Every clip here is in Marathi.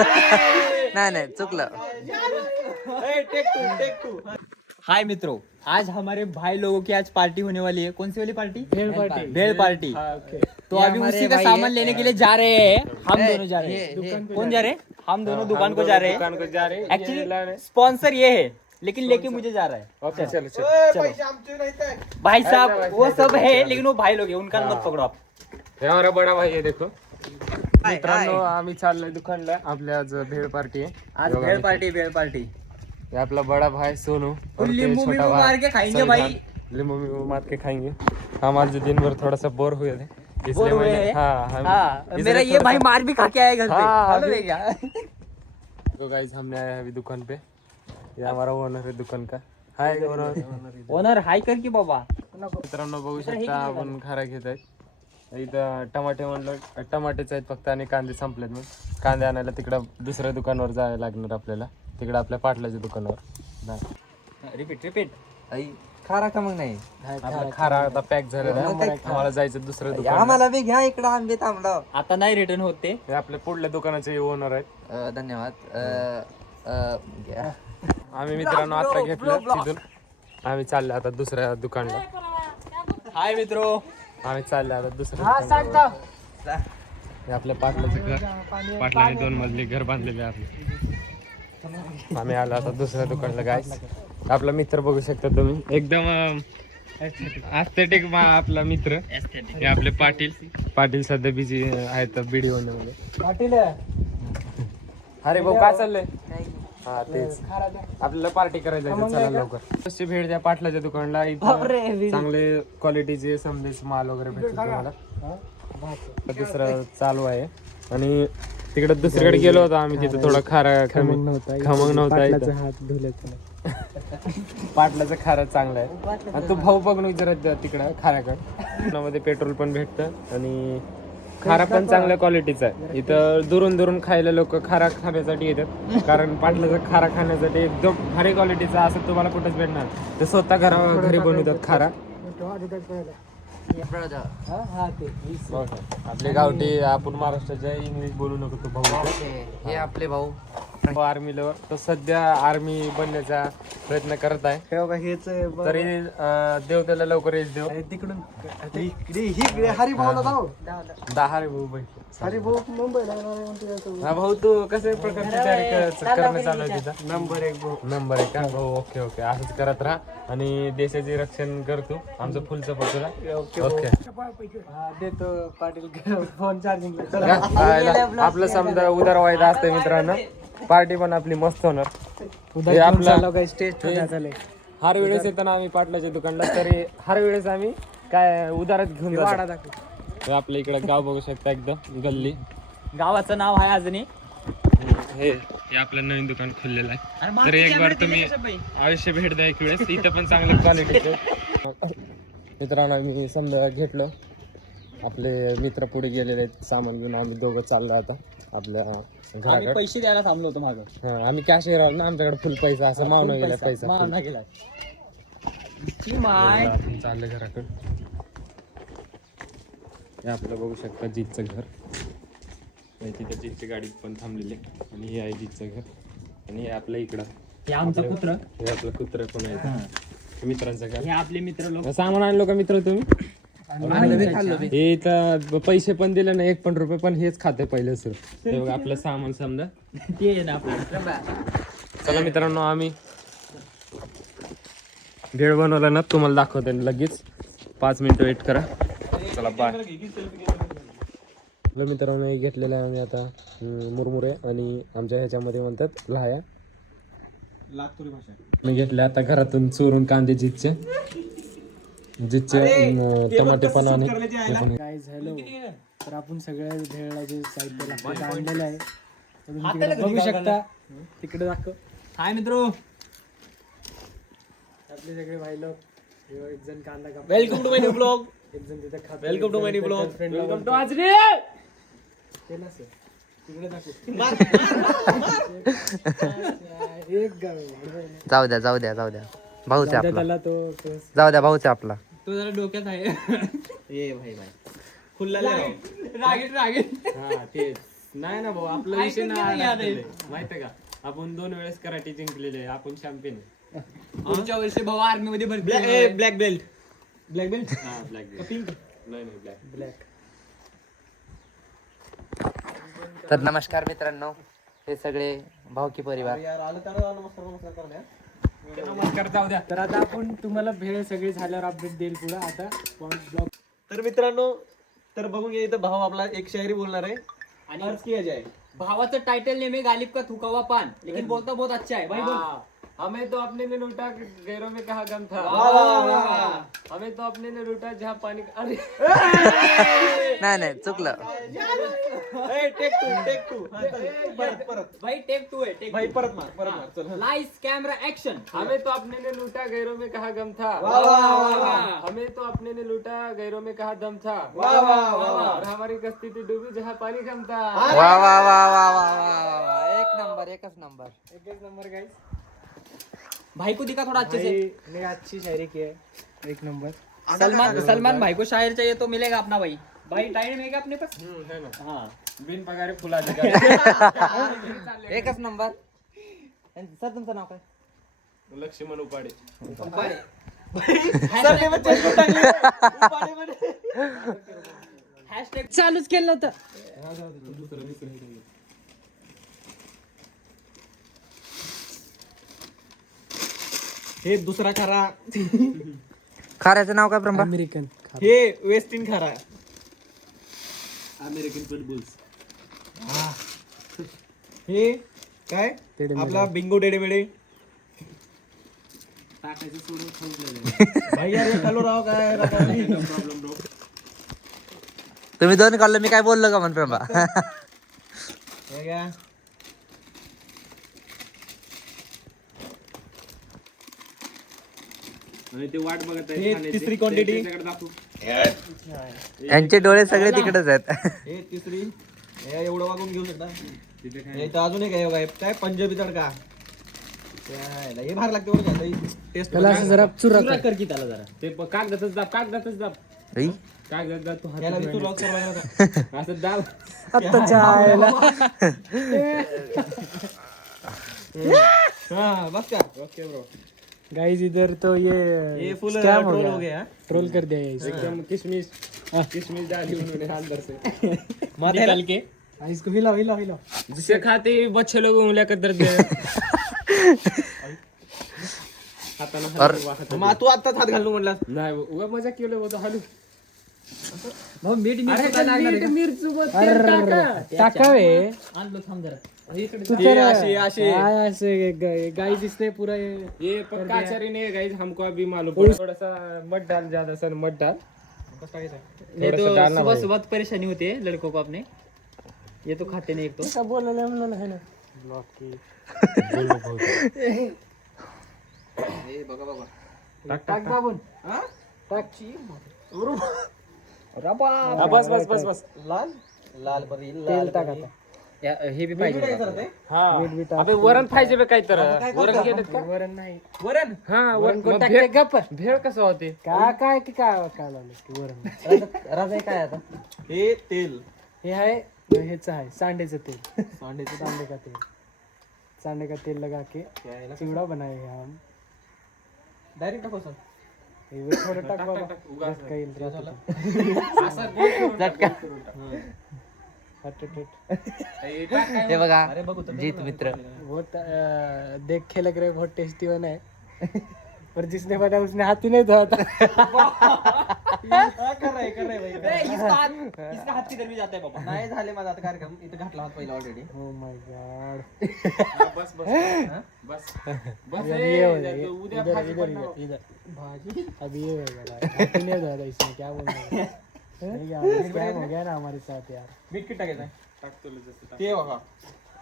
नहीं चुकलं. हाय मित्रों, आज हमारे भाई लोगों की आज पार्टी होने वाली है. कौन सी वाली पार्टी? भेल पार्टी. तो अभी उसी का सामान लेने के लिए जा रहे हैं. हम दोनों जा रहे हैं. कौन जा रहे हैं? हम दोनों दुकान को जा रहे हैं. एक्चुअली स्पॉन्सर ये है, लेकिन लेके मुझे जा रहा है. चलो भाई साहब, वो सब है लेकिन वो भाई लोग है, उनका मत पकड़ो आप. हमारा बड़ा भाई आहे देखो. मित्रांनो आम्ही चाललोय दुकानला. आपल्या आज भेळ पार्टी आहे. आज भेल पार्टी. ये आपला बड़ा भाई सोनू और लिंबू छोटा मिंबू मार के खाएंगे भाई. लिंबू मिंबू मार के खाएंगे. हम आज दिन भर थोड़ा सा बोर हुए थे, इसलिए मैंने हाँ, मेरा ये भाई मार भी खा के आया घर पे. मालूम है क्या? तो गाइस हमने आया है अभी दुकान पे. ये हमारा ओनर है दुकान का. हाय ओनर. ओनर हाय कर की बाबा. मित्रांनो बघू शकता आपण खारा घेत आहे. इथं टमाटे म्हणलं टमाटेच आहेत फक्त आणि कांदे संपलेत. मग कांदे आणायला तिकडं दुसऱ्या दुकानावर जायला लागणार आपल्याला. तिकडे आपल्या पाटलाच्या दुकानावर. रिपीट. खारा का मग नाही? आपला खारा आता पॅक झालेला आहे. आम्हाला जायचं दुसरं दुकान. आम्हाला बी घ्या इकडं आंबे तांबडं. आता नाही रिटर्न होते. हे आपल्या पुढल्या दुकानाचे ओनर आहेत. धन्यवाद. आम्ही मित्रांनो आता घेतलं तिथून. आम्ही चाललो आता दुसऱ्या दुकानला. हाय मित्रो. आम्ही चाललो आता दुसऱ्या. हे आपल्या पाटलाचं घर. पाटलाने 2 मजली घर बांधलेले आहे आपले. आम्ही आलो आता दुसऱ्या दुकानला. गाईस आपला मित्र बघू शकता तुम्ही, एकदम एस्थेटिक आपला मित्र. हे आपले पाटील सध्या बिझी आहेत बीडी होण्यामध्ये. पाटील अरे भाऊ काय चाललंय? हा तेच आपल्याला पार्टी करायला जायचं. चला लवकर. कशी भेट द्या पाटलाच्या दुकानला. इथं चांगले क्वालिटीचे समजेच माल वगैरे भेटतो तुम्हाला. दुसरं चालू आहे. आणि तिकडे दुसरीकडे गेलो होतो आम्ही. तिथे थोडा खारा खमंग नव्हता. पाटलाचं खारा चांगला आहे. आणि तो भाऊ बघून विचारत तिकडं खाऱ्याकडे. मध्ये पेट्रोल पण भेटतं आणि खारा पण चांगल्या क्वालिटीचा आहे. इथं दुरून खायला लोक खारा खाण्यासाठी येतात, कारण पाटलाचा खारा खाण्यासाठी एकदम भारी क्वालिटीचा असं तुम्हाला कुठंच भेटणार. ते स्वतः घरी बनवतात खारा. आपले गावठी आपण महाराष्ट्राच्या इंग्लिश बोलू नको. तो भाऊ हे आपले भाऊ आर्मीला तो सध्या आर्मी बनण्याचा प्रयत्न करत आहे. तरी देव त्याला लवकर यश देव. तिकडून हरिभाऊला जाऊ. 10 हरिभाऊ भाई. हरिभाऊ मुंबईला हा भाऊ तू कशा प्रकारची तयारी करणं चालू आहे तिथं? नंबर 1 भाऊ. नंबर 1 का भाऊ? ओके असंच करत राहा आणि देशाचे रक्षण करतो. आमचं फुल सपोर्ट तुला. ओके देतो पाटील फोन चार्जिंग. आपलं समजा उदार वायदा असतंय मित्रांनो. पार्टी पण आपली मस्त होणार. आपला हर वेळेस येताना आम्ही पाटलाच्या दुकानला, तरी हर वेळेस आम्ही काय उदारात घेऊन जातो. आपल्या इकडे गाव बघू शकता, एकदम गल्ली. गावाचं नाव आहे अजूनही. हे आपलं नवीन दुकान खुललेलं आहे. तर एक बार तुम्ही अवश्य भेट द्या एक वेळेस. इथं पण चांगले क्वालिटीचे मित्रांनो मी समजा घेतलं. आपले मित्र पुढे गेलेले आहेत सामान घेऊन. आम्ही दोघं चाललो आता आपल्या घराकडे. पैसे द्यायला थांबलो होतो मागं. आम्ही कॅश राहिलो ना, आमच्याकडे फुल पैसा असं मावना गेला पैसा. गेला चाललं घराकडे. हे आपलं बघू शकता जीतचं घर. तिथे जीतची गाडी पण थांबलेली आहे. आणि हे आहे जीतचं घर. आणि हे आपलं इकडं हे आमचं कुत्र. हे आपलं कुत्र पण आहे. मित्रांचं घर. हे आपले मित्र लोक. सामान आणलो का मित्र तुम्ही? हे इथं पैसे पण दिले ना, 1 पण रुपये, पण हेच खाते पहिले सर. हे बघा आपलं सामान समजा ते आहे ना आपलं. चला मित्रांनो आम्ही भेळ बनवला ना, तुम्हाला दाखवते लगेच. 5 मिनिटं वेट करा. चला बाय. मित्रांनो हे घेतलेलं आहे आम्ही आता मुरमुरे, आणि आमच्या ह्याच्यामध्ये म्हणतात लहाया. मी घेतले आता घरातून चोरून कांदे जीतचे टमाटे पण. आणि गाईज हॅलो. तर आपण सगळ्या भेळला जे साहित्य लागतं आणलेलं आहे. तुम्ही बघू शकता. तिकडे दाखव. हाय मित्रो. आपले सगळे भाई लोक. एक जण कांदा कापतो. Welcome to my new blog. एक जण तिथे खातो. Welcome to my new blog. Welcome to आजरी. केला सर. तिकडे दाखव. एक जाऊ द्या भाऊच आपला. त्याला तो जाऊ द्या भाऊच आपला. तो जरा डोक्यात आहे. ए भाई खुल्ला रागीट. हा तेच नाही ना भाऊ आपला विषय नाही माहितीये का आपण 2 वेळेस कराटे जिंकलेले आहे आपण चॅम्पियन आहे. पुढच्या वर्षी भाऊ आर्मी मध्ये भरती ब्लॅक बेल्ट हा ब्लॅक पिंक नाही ब्लॅक. तर नमस्कार मित्रांनो, हे सगळे भावकी परिवार. नमस्कार जाऊ द्या. तर आता आपण तुम्हाला भेळ सगळी झाल्यावर अपडेट देईल पुढे. आता ब्लॉग तर मित्रांनो, तर बघून घ्या इथं भाऊ आपला एक शायरी बोलणार आहे. आणि अर्ज किया जाए. भावाचं टायटल नेम है गालिब का थूका हुआ पान, लेकिन बोलता बहुत अच्छा है भाई. बोल. हमें तो अपने ने लूटा गैरों में कहा गम था. हमें तो अपने ने लूटा जहाँ पानी अरे नाही चुकलं. टेक टू परत भाई टेक 2 है टेक भाई परत मार चल. Lights camera action. हमें तो अपने ने लूटा गैरों में कहा गम था. हमें तो अपने ने लूटा गैरों में कहा दम था. और हमारी कश्ती थी डूबी जहाँ पानी कम था. वा वा वा वा वा वा, एक नंबर, एकच नंबर. गाइस. भाई को दिखा थोड़ा अच्छे से. ने अच्छी शायरी की है, एक नंबर. सलमान भाई को शायर चाहिए तो मिलेगा अपना भाई. भाई टाइम है क्या अपने पास? है ना हाँ. बिन पगारे फुला एकच नंबर. सर तुमचं नाव काय? लक्ष्मण उपाडे. हॅशटॅग चालूच केलं नव्हतं. हे दुसरा खरा. खाऱ्याचं नाव काय प्रंभा? अमेरिकन. हे वेस्टिन खरा. American footballs. हे काय टेडे आपला बिंगो टेडे मेडे. टाकायचं सोडून खाऊन भाई यार हे चालू राव काय प्रॉब्लेम ब्रो. तुम्ही 2 काढलं, मी काय बोललो का म्हण प्रंभा? हे घ्या. आणि ते वाट बघत हे आहे तिसरी क्वांटिटी. दाखवू. यांचे डोळे सगळे तिकडेच आहेत. हे तिसरी. हे एवढं वागून घेऊ शकता. तिथे काय हे इथं अजून एक आहे बघा, काय पंजाबी तडका. त्याला हे भारी लागते बरं का. टेस्ट त्याला असं जरा चुरा कर की त्याला जरा. ते कागदातच दाब. ऐ, कागदात दाब. तू याला हात मी तू लॉक कर. असं दाब. आत्ताच्या आयला. हा बस का. Okay bro. गाइस इधर तो ये ये फुल स्कैम हो ट्रोल हो गया. गया. ट्रोल कर दिया ये इसे. एकदम किशमिश डाली उन्होंने अंदर से. निकाल के. हाँ, इसको हिलाओ. जिसे खाते ही बच्चे लोग उंगलियां का दर्द है. हाताना मग तू आत्ताच हात घालू म्हणलास. नाही उगा मजा केलं होतं हलू. भाऊ मीठ टाकावे. आणलो थांब जरा. तू हे तर अशी काय असे गाइस इसने पूरा ये पक्का आचार्य नहीं गाइस, हमको अभी मालूम पड़ा. थोड़ा सा मत डाल, ज्यादा सा मत डाल. ये तो सुबह सुबह परेशानी होती है लड़कों को अपने. ये तो खाते नहीं एक तो. सब बोलायला म्हणलं है ना. ब्लॉक की. टाक दाबून. टाकची. बस. लाल परी तेल टाकायचं. हे बी पाहिजे. हा अबे वरण पाहिजे बे काय तर. वरण केलं का? वरण नाही. वरण. हा वरण कोण टाकते गप्प. भेळ कसं होते? काय लावलं की वरण. राजा काय आता? हे तेल. हे आहे हेच आहे सांडेचं तेल. सांडे का तेल. सांडे का तेल लगा के चिवड़ा बनाए हैं हम. डायरेक्ट टाकू सर. हे थोडं टाक बाबा. काही हे बघा, जीत मित्र. बहुत देख के लग रहा है बहुत टेस्टी बना है. पर जिसने बनाया उसने हाथ ही नहीं धोया था. कर रहा है भाई. इसका हाथ किधर भी जाता है बाबा. नाही झाले माझा आता कार्यक्रम. इथं घातला हात पहिला ऑलरेडी. Oh my god. बस बस. ये हो गया, इधर भाजी. अभी ये हो गया. हाथ ही नहीं धोया था इसने. क्या बोल रहा है. नहीं यार, स्कैम हो गया ना हमारे साथ यार. मीठ किती टाकायचं आहे? टाकतो जसं ते बघा.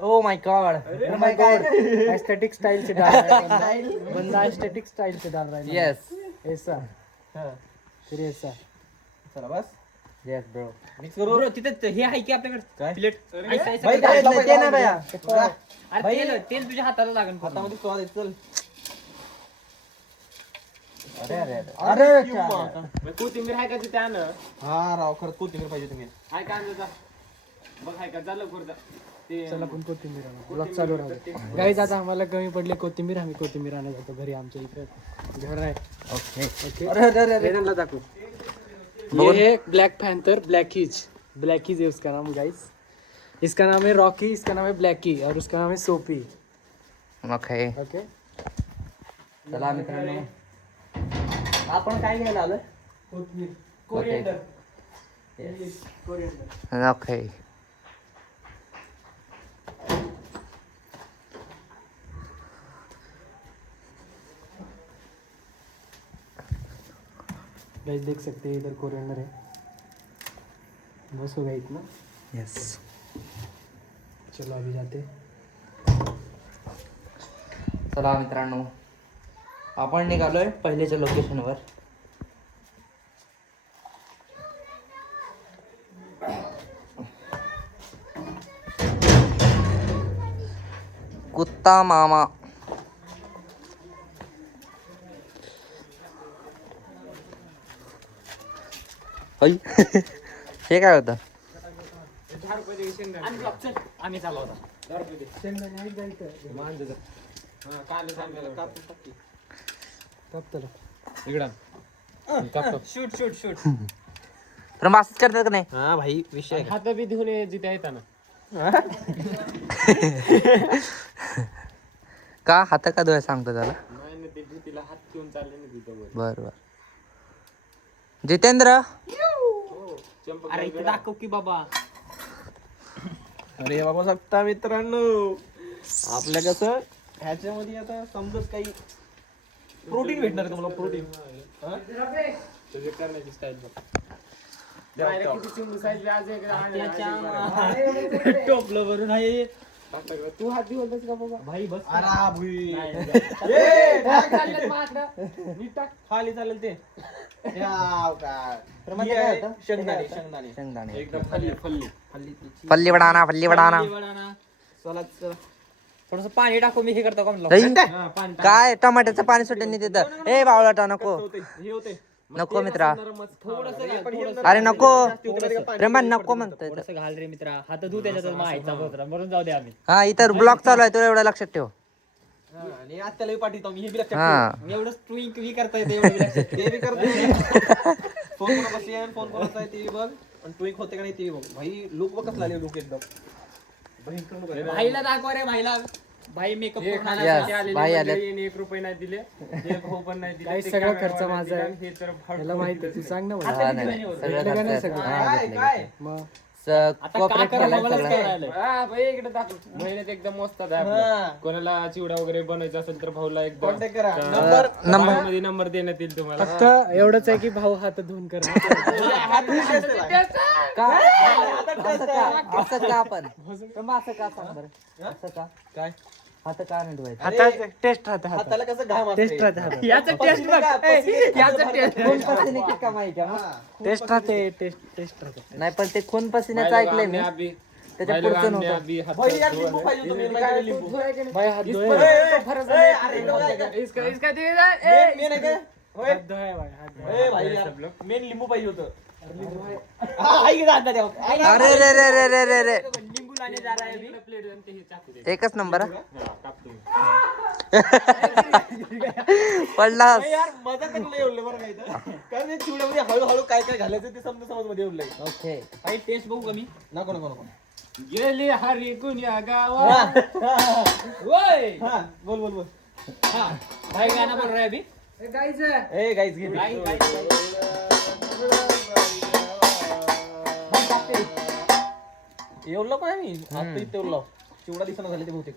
Oh my god. Oh my god. Aesthetic style से डाल रहा है बंदा. एस्थेटिक स्टाइल से डाल रहा है. येस ऐसा. हा. फिर ऐसा. चला बस. Yes bro. मिक्स करू. बरोबर तिथे हे आहे की आपल्याकडे प्लेट. भाई काय ते ना बया. अरे तेल तुझ्या हाताला लागेल. हातामध्ये स्वाद आहे. चल. कोथिंबीर आहे का तिथे आण. हा राव खरंच कोथिंबीर पाहिजे तुम्ही. आहे का आणलं? चला पण कोथिंबीर आणू. ब्लॉग चालू राहतो गाईज. आता आम्हाला कमी पडले कोथिंबीर, आम्ही कोथिंबीर आणत जातो घरी. आमच्या इकडे घर आहे. ओके दाखवू. ये है ब्लैक पैंथर, ब्लैकीज है उसका नाम गाइस. इसका नाम है रॉकी, इसका नाम है ब्लैकी और उसका नाम है सोपी. Okay okay. चला मित्रांनो, आपण काय घ्यायला आलोय? कोथिंबीर, कोरिएंडर. कोरिएंडर. ओके. गाइस देख सकते हैं इधर कोरिएंडर है. बस हो गया इतना. यस. चलो अभी जाते. चला मित्रांनो, आपण निघालोय पहिलेच्या लोकेशनवर. कुत्ता मामा. अय, हे काय होतं? आम्ही चालू होता. Shoot shoot shoot. तर मासच करतात का नाही? हा भाई विषय आहे. हात बी धुवून ये जिथे येताना. का हात का धुवाय सांगतो त्याला? तिला हात घेऊन चालले ना तिथं. बर बर. जितेंद्र, अरे इथे दाखव की बाबा. अरे बाबा सत्ता मित्रांनो, आपल्या कसं ह्याच्यामध्ये आता समजत काही प्रोटीन भेटणार आहे तुम्हाला. प्रोटीन करण्याची स्टाईल बघ. टोपलं भरून आहे. तू हात धुवतस का बाबा? भाई बस. खाली चालेल ते. शेंगदाणे शेंगदाणे शेंगदाणे. एकदम फल्ली फल्ली बनाना, फल्ली बनाना. चला चला. थोडस पाणी टाकू. मी हे करतो का म्हणलं? ऐ, काय टमाट्याचं पाणी सुटेल नाही तिथं. ए बावळाटा नको हे होते नको मित्रा. थोडस अरे नको प्रेमान नको म्हणतोय. घाल रे मित्रा. हात धू त्याच्यात माहिती बोलतो म्हणून जाऊ दे आम्ही. हा इतर ब्लॉक चालू आहे, तुला एवढं लक्षात ठेव. आणि आत्याला पाठवतो मी. हे बी लक्षात हा एवढंच ट्विंक बी करता येते. एवढं बी लक्षात ठेव. ते बी करतो. फोन कोणापाशी आहे, फोन कोणाचा आहे ते बी बघ. आणि ट्विक होते का नाही ते बघ. भाई लुक बघ कसला आले. लुक एकदम भयंकर look आहे. भाईला दाखवा रे. भाईला भाई मेकअप Yes, भाई आले. 1 रुपये नाही दिले, एक हो पण नाही दिले. काही ते सगळा camera खर्च वाला माझा दिला, आहे. हे तर फाडून याला माहिती आहे, तू सांग ना मला. हा, नाही, नाही. सगळं घेतलं का नाही खर्च- सगळं? हा, काय घेतलं, काय घेतलं. मग आता काय कॉपरेट करायला केलंय मलाच सगळं. कळायलंय. हा भाई इकडे दाखव. महिन्यात एकदम मस्त आहे आपलं. हा. कोणाला चिवडा वगैरे बनवायचा असेल तर भाऊला एकदम कॉन्टॅक्ट करा. नंबर मध्ये नंबर देण्यात येईल तुम्हाला. फक्त एवढंच आहे की भाऊ हात धुवून कर. का? असं का आपण? तर मग असं का सांग बरं? असं का? काय हात का नाही धुवायचं? हातात टेस्ट राहते. हाताला कसं घाम असते. टेस्ट राहते हातात. याचं टेस्ट बघ. याचं टेस्ट. खून पसिने का माहिती आहे मग? टेस्ट राहते. टेस्ट राहते. नाही पण ते खून पसिन्याचं ऐकलंय मी. अभी त्याच्या पुढचं नव्हतं. अभी हात भाई यार लिंबू पाहिजे होतं. मेन म्हणजे लिंबू. भाई हात धुवाय. अरे इकडं बघ, ऐका. इसका दे मेन आहे काय? होय. हात धुवाय भाई, हात धुवाय. ए भाई यार, मेन लिंबू पाहिजे होतं. हा, ऐक ना, आता द्या. ऐक. अरे रे रे रे रे रे रे. लिंबू लाने जा रहा है अभी. प्लेट आणि ते हे चाकू दे. एकच नंबर हा? काप तुम्ही. पडलास. ए यार मजा करून एवढलं बरं काय इथं. कारण ते चिवड्यामध्ये हळूहळू काय काय घालायचं ते समज मध्ये एवढलंय. ओके. भाई टेस्ट बघू कमी. नको नको नको. गेली हरी कुण्या गावात. ओय. हा बोल बोल बोल. हाँ, भाई गाना बोल रहा है अभी. ए गाईज घे. भाई भाई एवढलं काय मी आता इथे एवढलं चिवडा दिसणं झाले ते बहुतेक.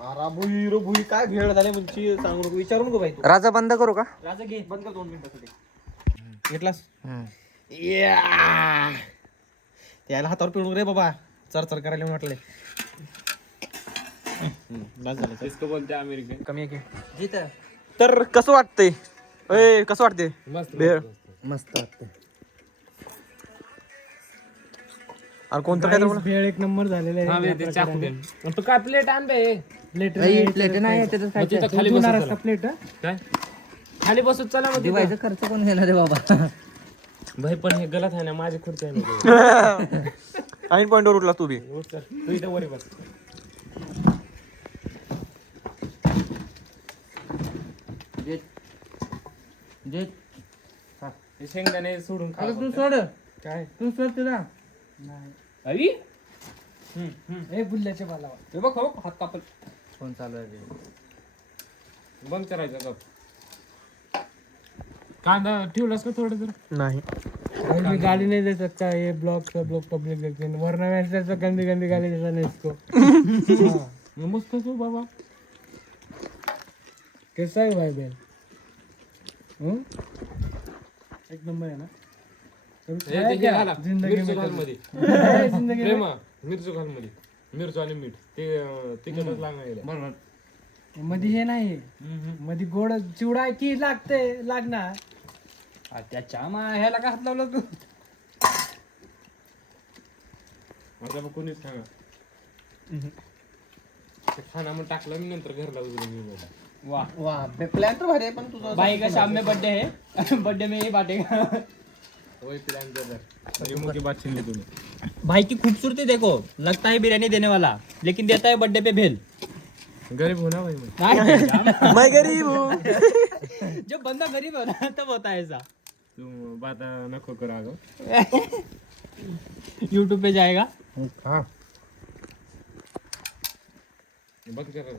अरे भुई रो भुई काय भेळ झाले म्हणजे सांगू नको. विचारू नको भाई तू. राजा बंद करू का? राजा घे. बंद कर 2 मिनिटासाठी. घेतलास हम्म. त्याला हातावर पिळू रे बाबा. चरचर करायला म्हटलंय. बस झालं. इसको बोलते हैं अमेरिकन. कमी आहे की. जिथं तर कसं वाटतंय? ए कसं वाटतंय मस्त भेळ? मस्त वाटतं. अरे कोणतं काय तर बोला. भेळ एक नंबर झालेला हा आहे. बे, ते चाकू दे. आणि तू काय प्लेट आण बे. प्लेट प्लेट नाही त्याचं मग तिथं खायचं. खाली होणार बसून असता प्लेट. काय खाली बसून चला मग तिथं. दिवायचा खर्च कोण घेणार रे बाबा? भाई पण हे गलत आहे ना, माझी खुर्ची आहे ना. ऐन पॉइंटवर उठला तू बी. तू इथं वरी बस. हे शेंगदाणे सोडून खा. तू सोड काय तू सोड तुला अरे हे बुल्ल्याच्या बाला हे बघ, हो हात कापल. फोन चालू आहे. बंद करायचं गप. कांदा ठेवलास का थोडं तर? नाही मी गाली नहीं दे सकता ये ब्लॉग पब्लिक देखते हैं वरना मैं ऐसे गंदी गंदी गाली देता नहीं इसको मस्त तू बाबा. कैसा है भाई बहन एक नंबर है ना तुम खाया क्या जिंदगी में मध्ये कभी? जिंदगी में प्रेमा मिरचू घाल मध्ये. मिरचू आणि मीठ ते तिखटच लागणार. बरोबर. मधी हे नाही मधी गोड चिवडा की लागणार त्याच्या ह्याला का हात लावला तू? माझा बघ कोणीच सांगा. ते खाना मग टाकलं मी नंतर घरला उचलून घेऊन गेला. वाह प्लॅन तर भारी आहे पण तुझा भाई का शाम में बर्थडे है बर्थडे में ही बांटेगा. वही प्लान कर मुझे बात छीन ली तूने. भाई की खूबसूरती देखो, लगता है बिरयानी देने वाला लेकिन देता है बर्थडे पे भेल. गरीब होना भाई मैं. मैं गरीब हूँ. जब बंदा गरीब होता है तब होता है ऐसा. तू बात नको कर आगो. यूट्यूब पे जाएगा. हाँ बघ जरा.